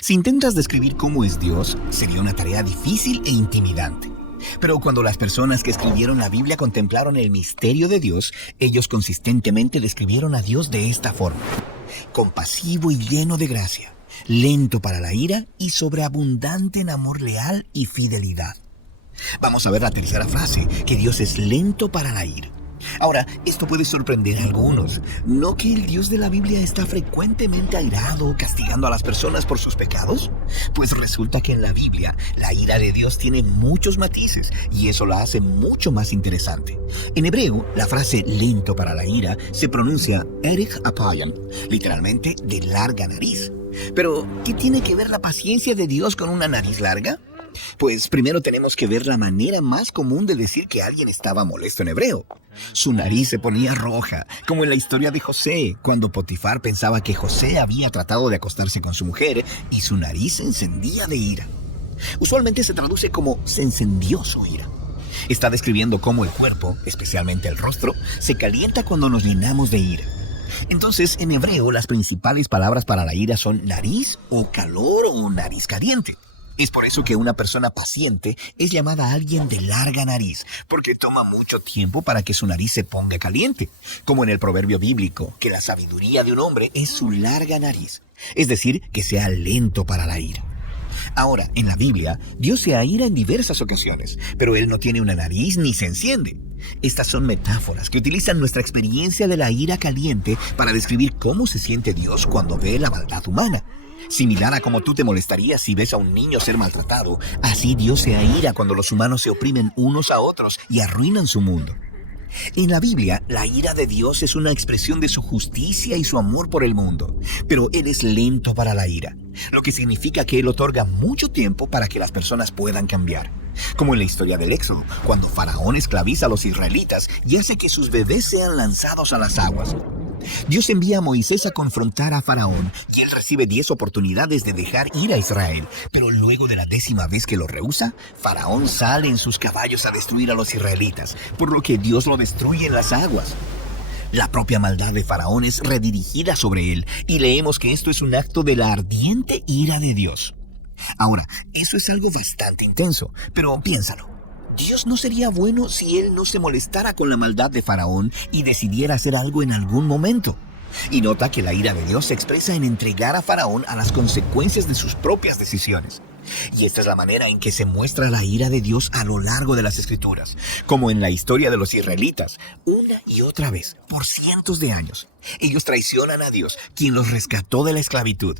Si intentas describir cómo es Dios, sería una tarea difícil e intimidante. Pero cuando las personas que escribieron la Biblia contemplaron el misterio de Dios, ellos consistentemente describieron a Dios de esta forma: compasivo y lleno de gracia, lento para la ira y sobreabundante en amor leal y fidelidad. Vamos a ver la tercera frase, que Dios es lento para la ira. Ahora, esto puede sorprender a algunos. ¿No que el Dios de la Biblia está frecuentemente airado, castigando a las personas por sus pecados? Pues resulta que en la Biblia, la ira de Dios tiene muchos matices y eso la hace mucho más interesante. En hebreo, la frase lento para la ira se pronuncia erich apayam, literalmente de larga nariz. Pero, ¿qué tiene que ver la paciencia de Dios con una nariz larga? Pues primero tenemos que ver la manera más común de decir que alguien estaba molesto en hebreo. Su nariz se ponía roja, como en la historia de José, cuando Potifar pensaba que José había tratado de acostarse con su mujer y su nariz se encendía de ira. Usualmente se traduce como se encendió su ira. Está describiendo cómo el cuerpo, especialmente el rostro, se calienta cuando nos llenamos de ira. Entonces, en hebreo, las principales palabras para la ira son nariz o calor o nariz caliente. Es por eso que una persona paciente es llamada alguien de larga nariz, porque toma mucho tiempo para que su nariz se ponga caliente, como en el proverbio bíblico, que la sabiduría de un hombre es su larga nariz, es decir, que sea lento para la ira. Ahora, en la Biblia, Dios se aira en diversas ocasiones, pero Él no tiene una nariz ni se enciende. Estas son metáforas que utilizan nuestra experiencia de la ira caliente para describir cómo se siente Dios cuando ve la maldad humana. Similar a como tú te molestarías si ves a un niño ser maltratado, así Dios se aira cuando los humanos se oprimen unos a otros y arruinan su mundo. En la Biblia, la ira de Dios es una expresión de su justicia y su amor por el mundo, pero Él es lento para la ira, lo que significa que Él otorga mucho tiempo para que las personas puedan cambiar. Como en la historia del Éxodo, cuando Faraón esclaviza a los israelitas y hace que sus bebés sean lanzados a las aguas. Dios envía a Moisés a confrontar a Faraón y él recibe 10 oportunidades de dejar ir a Israel, pero luego de la 10ª vez que lo rehúsa, Faraón sale en sus caballos a destruir a los israelitas, por lo que Dios lo destruye en las aguas. La propia maldad de Faraón es redirigida sobre él y leemos que esto es un acto de la ardiente ira de Dios. Ahora, eso es algo bastante intenso, pero piénsalo. ¿Dios no sería bueno si Él no se molestara con la maldad de Faraón y decidiera hacer algo en algún momento? Y nota que la ira de Dios se expresa en entregar a Faraón a las consecuencias de sus propias decisiones. Y esta es la manera en que se muestra la ira de Dios a lo largo de las Escrituras, como en la historia de los israelitas, una y otra vez, por cientos de años. Ellos traicionan a Dios, quien los rescató de la esclavitud.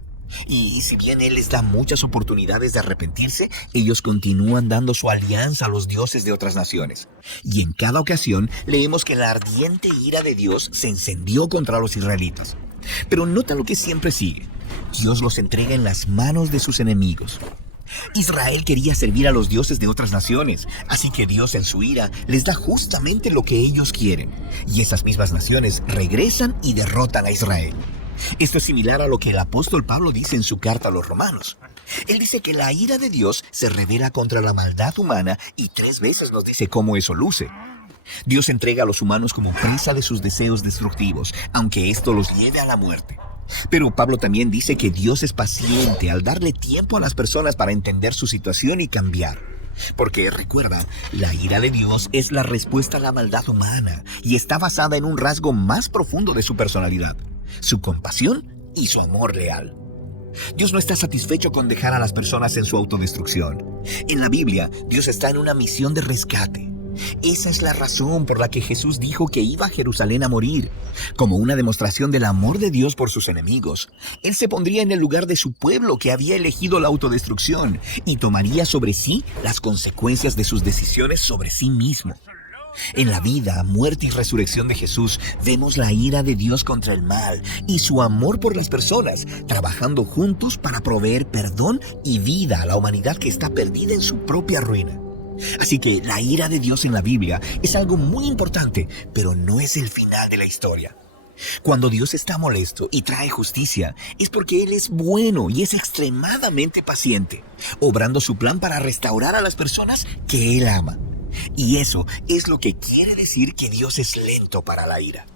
Y si bien Él les da muchas oportunidades de arrepentirse, ellos continúan dando su alianza a los dioses de otras naciones. Y en cada ocasión leemos que la ardiente ira de Dios se encendió contra los israelitas. Pero nota lo que siempre sigue. Dios los entrega en las manos de sus enemigos. Israel quería servir a los dioses de otras naciones, así que Dios en su ira les da justamente lo que ellos quieren. Y esas mismas naciones regresan y derrotan a Israel. Esto es similar a lo que el apóstol Pablo dice en su carta a los romanos. Él dice que la ira de Dios se revela contra la maldad humana y 3 veces nos dice cómo eso luce. Dios entrega a los humanos como presa de sus deseos destructivos, aunque esto los lleve a la muerte. Pero Pablo también dice que Dios es paciente al darle tiempo a las personas para entender su situación y cambiar. Porque recuerda, la ira de Dios es la respuesta a la maldad humana y está basada en un rasgo más profundo de su personalidad: su compasión y su amor leal. Dios no está satisfecho con dejar a las personas en su autodestrucción. En la Biblia, Dios está en una misión de rescate. Esa es la razón por la que Jesús dijo que iba a Jerusalén a morir. Como una demostración del amor de Dios por sus enemigos, Él se pondría en el lugar de su pueblo que había elegido la autodestrucción y tomaría sobre sí las consecuencias de sus decisiones sobre sí mismo. En la vida, muerte y resurrección de Jesús vemos la ira de Dios contra el mal y su amor por las personas, trabajando juntos para proveer perdón y vida a la humanidad que está perdida en su propia ruina. Así que la ira de Dios en la Biblia es algo muy importante, pero no es el final de la historia. Cuando Dios está molesto y trae justicia, es porque Él es bueno y es extremadamente paciente, obrando su plan para restaurar a las personas que Él ama. Y eso es lo que quiere decir que Dios es lento para la ira.